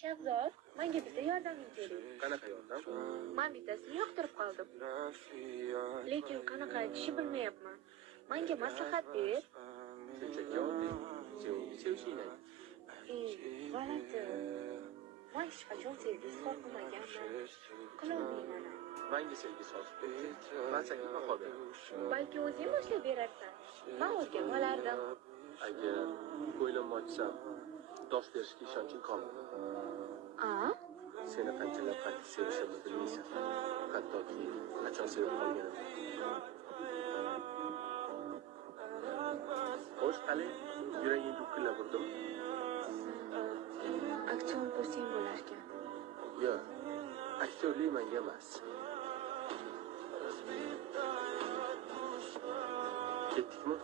Shahzod, menga bitta yordaming kerak. Qanaqa yordam? Men bittasini yoqtirib qoldim. Lekin qanaqa aytishni bilmayapman. Menga maslahat ber. Shunchaki oddiy. Sen unga sevishingni ayt. G'alati. Men hech qachon sevgi izhor qilmaganman. Qilolmayman. Menga sevgi sozib berdi. Men senga baho beraman. Balki o'zing boshlab berarsan. Men o'rganib olardim. Agar ko'nglimni ochsam, dosh berishga ishonching komil. Seni qanchalar qattiq sevishimni bilmaysan. Hattoki qachon sevib qolganimni. Xo'sh, qani, yuraging dukkillab urdimi? Aktyor bo'lsang bo'larkan. Yo'q, aktyorlik menga emas. Ketdikmi?